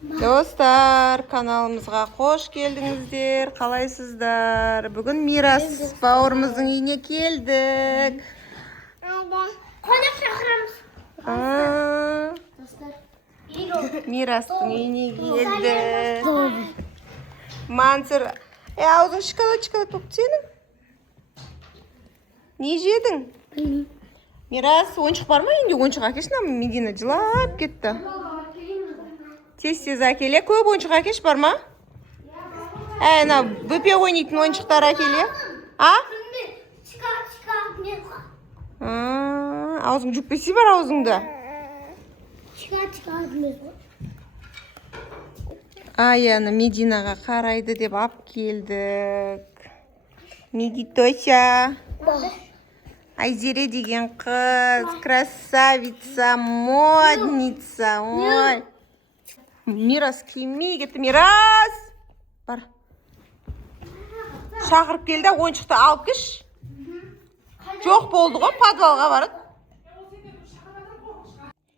Достар, каналымызға қош келдіңіздер. Қалайсыздар? Бүгін Мирас бауырымыздың үйіне келдік. Қонақ шақырамыз. Мирастың үйіне келдік. Мансұр, аузың шоколад болып сенің? Не жедің? Мирас, ойыншық бар ма? Үйінде ойыншық әкешін, Медина жылап кетті. Тез әкеле. Көп ойыншық әкеш бар ма? Әйна, бөпе ойнайтын ойыншықтар әкеле. Аузың жүкпесе бар аузыңда. Аяны Мединаға қарайды деп ап келдік. Медитося. Айзере деген қыз. Красавица, модница. Ой. Мирас киімей кетті. Мирас! Бар. Шақырып келді, ойыншықты алып кеш. Жоқ болды ғой, подвалға барады.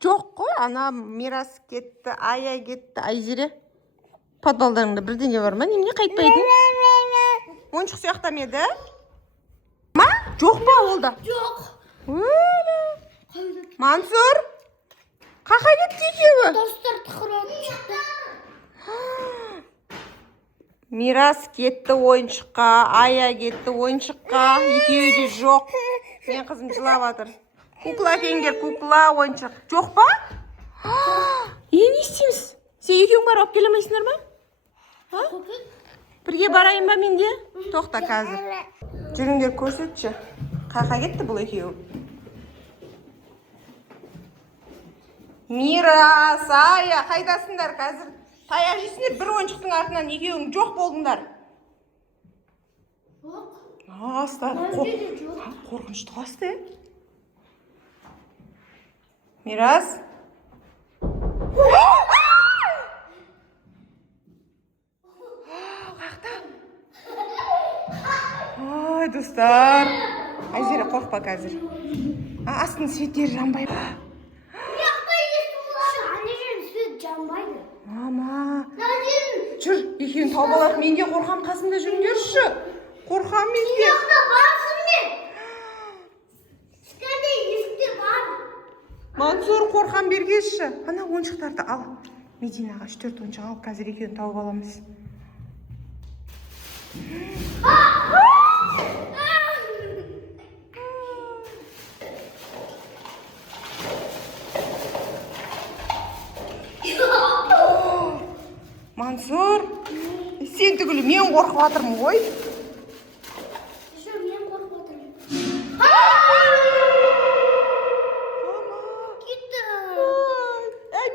Жоқ қой, ана Мирас кетті, Ая кетті, Айзере. Подвалдарыңда бірдеңе бар ма? Немене қайтпайтын? Ойыншық сияқтамеді? Ма? Жоқ па олда? Жоқ. Мансұр, қақа кетті екеуі? Достар тұқырады шықты. Мирас кетті ойыншыққа, Ая кетті ойыншыққа, екеуі де жоқ. Мен қызым жылап жатыр. Кукла әкеңдер, кукла ойыншық. Жоқ па? Не істейміз? Сен екеуің бар, алып келемейсіңдер ма? Бірге барайын ба менде? Тоқта қазір. Жүріңдер көрсетші. Қақа кетті бұл екеуі. Мирас, Ая, қайдасыңдар қазір? Таяқ жесіңдер, бір ойыншықтың артынан екеуің жоқ болдыңдар. Астар, қорқынышты қасты. Мирас. Қақта. Ой, достар. Айзере қорқпа қазір. Астың светтері жанбай ба? Мама. Жүр, екеуін тауып алайық. Мен де қорқам, қасымда жүріңдерші. Қорқам мен де. Мансұр, қорқам бергеші. Ана ойыншықтарды ал. Мединаға 3-4 ойыншық алып, қазір екеуін тауып аламыз. Мансұр, сен түгілі мен қорқып жатырмын ғой. Мен қорқып отырмын. Кетті.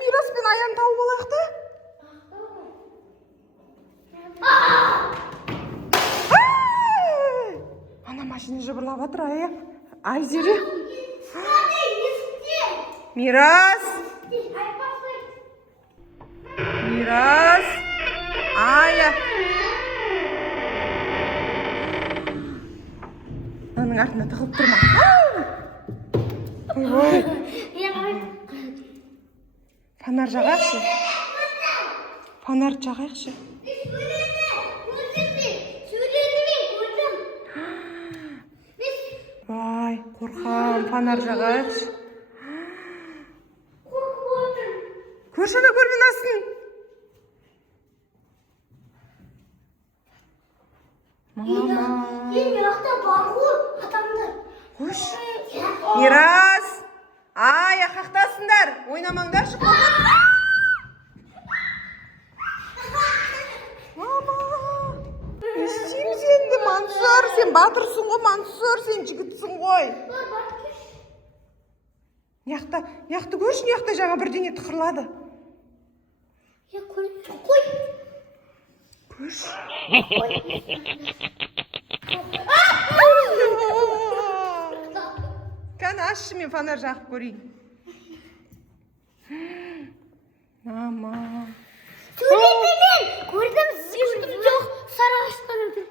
Мирас пен Аяны тауып алайық та. Ана машина жыбырлап жатыр, Ая. Айзере. Мирас. Мирас. Ая. Аның артына тығылып тұрма. Ой. Фонар жағайықшы. Фонар жағайықшы. Ай, қорқам. Фонар жағайықшы. Көршіні көрмен асын. Мама. Еқта бар ғой, адамдар. Қош. Мирас. Ай, қақтасыңдар. Ойнамаңдаршы қорқып. Мама. Не істейміз енді, Мансұр? Сен батырсың ғой, Мансұр. Сен жігітсің ғой. Яқты көршін, яқта жаңа бірдеңе тұқырлады. Қой. Көрш. Кәні ашшы, мен фонар жағып көрейін. Мама. Сөйлетемен. Көрдім, жоқ, сары ашқан өтір.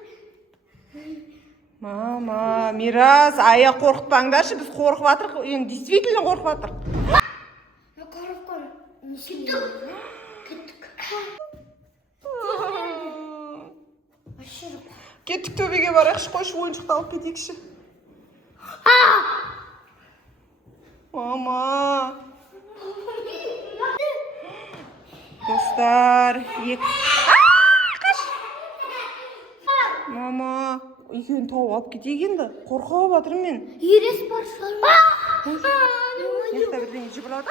Мама, Мирас, Ая қорқытпаңдаршы, біз қорқып жатырық. Енді действительно қорқып жатырық. Қорқып қой. Кеттік. Кеттік төбеге барайықшы, қойшы ойыншықты алып кетейікші. Мама. Достар, қаш! Мама, екеуін тауып алып кетейік енді. Қорқау батыр мен. Ерес бар шығар. Яқта бірдеңе жыбырлады.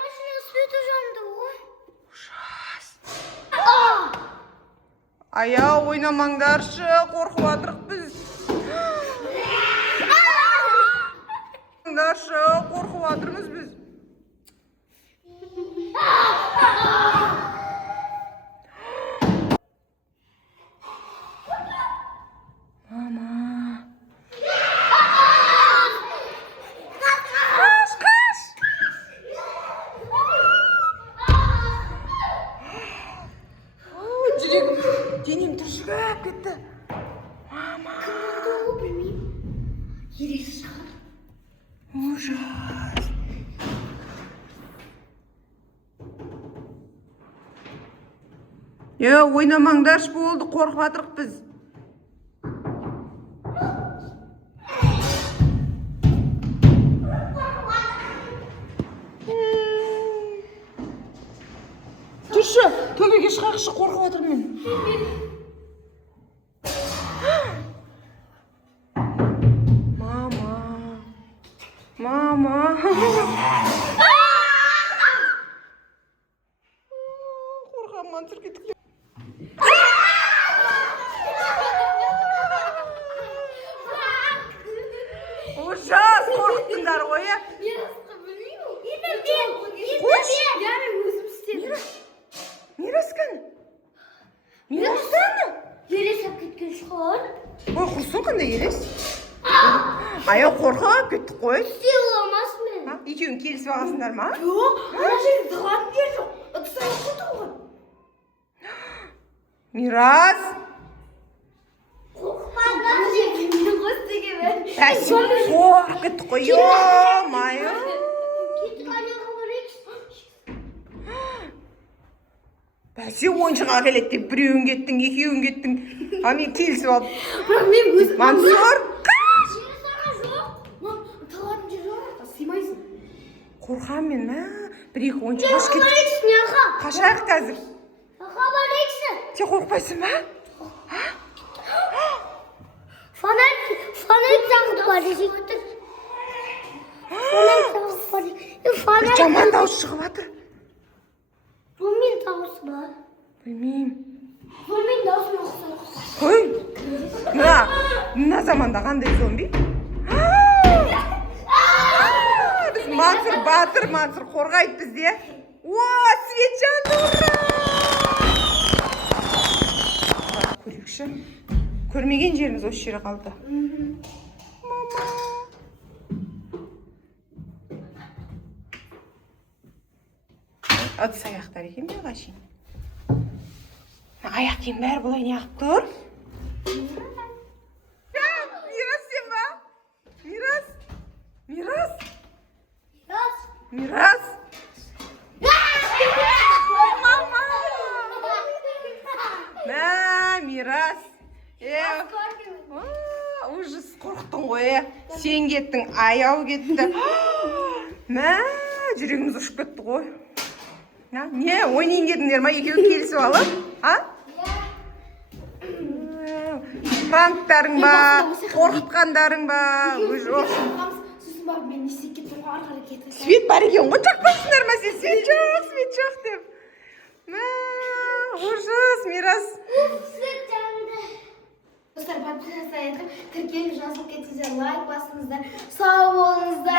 Машина светі жанды ғой. Ужас. Аяу, ойнамаңдаршы, қорқып атырық біз. Ойнамаңдаршы, қорқып атырмыз біз. Мама. Қаш! Жүрегім, денем түршігіп кетті. Мама. Білмеймін. Ерес шығар. Ужас. Ойнамаңдаршы болды, қорқып атырық біз. Тұршы, төбеге шығақшы, қорқып атырмын мен. Мама. Қорқамын тұр кеттік. Ужас, қорқыттыңдар ғой, е? Қойш! Мираскан? Мирастан? Ерес әп кеткен шығар. Ой, құрсын қандай елес? Аяу қорқып кеттік қой. Істей оламас мен. Екеуін келісіп аласыңдар ма? Жоқ, ана жерде тұрған жер жоқ. Ыдысына құты ғой. Мирас! Қорқпаңдар. Ана жерде мені қостеге бәр. Әсім қорқып кеттік қой, ё-майо. Кеттік аняға барайықшы. Бәсе ойыншыға келеді деп біреуін кеттің, екеуін кеттің. Мен келісіп алдым. Бірақ мен өзім... Мансұр! Жері саған жоқ. Тағатын жер жоқ. Сыймайсың. Қорқам мен, бір-екі ойыншық қаш кеттік. Барайықшы, неға? Қашайық қазір. Неға барайықшы? Сен қорқпайсың ба? Фонарик жағып барайық. Фонарик жағып барайық. Жаман дауыс шығып жатыр. Бұл мен дауысы бар. Білмеймін. Бұл мен дауысым ұқсайды. Қой, мына заманда қандай зомби? Біз Мансұр қорғайды бізде. Свет жанды, ура! Көрейікші. Көрмеген жеріміз осы жері қалды. Мама. Ыдыс аяқтар екен бе ғашейін? Аяқ киім бәрі бұлай не ағып тұр? Мирас сен ба? Мирас? Мама! Мирас! Ужас, қорқтың ғой, сен кеттің, аяу кетті. Жүрегіміз ұшып кетті ғой. Не, ойнайын дедіңдер ма, екеуі келісіп алып? Пранктарың ба, қорқытқандарың ба? Сосын барып мен естеп кеттім ғой, арқары кетті. Свет бар екен ғой, жақпайсыңдар ма сен? Свет жоқ деп. Ужас, Мирас. Свет жанды. Достар, подписаться етіп, тіркеліп жазылып кетіңіздер, лайк басыңыздар. Сау болыңыздар.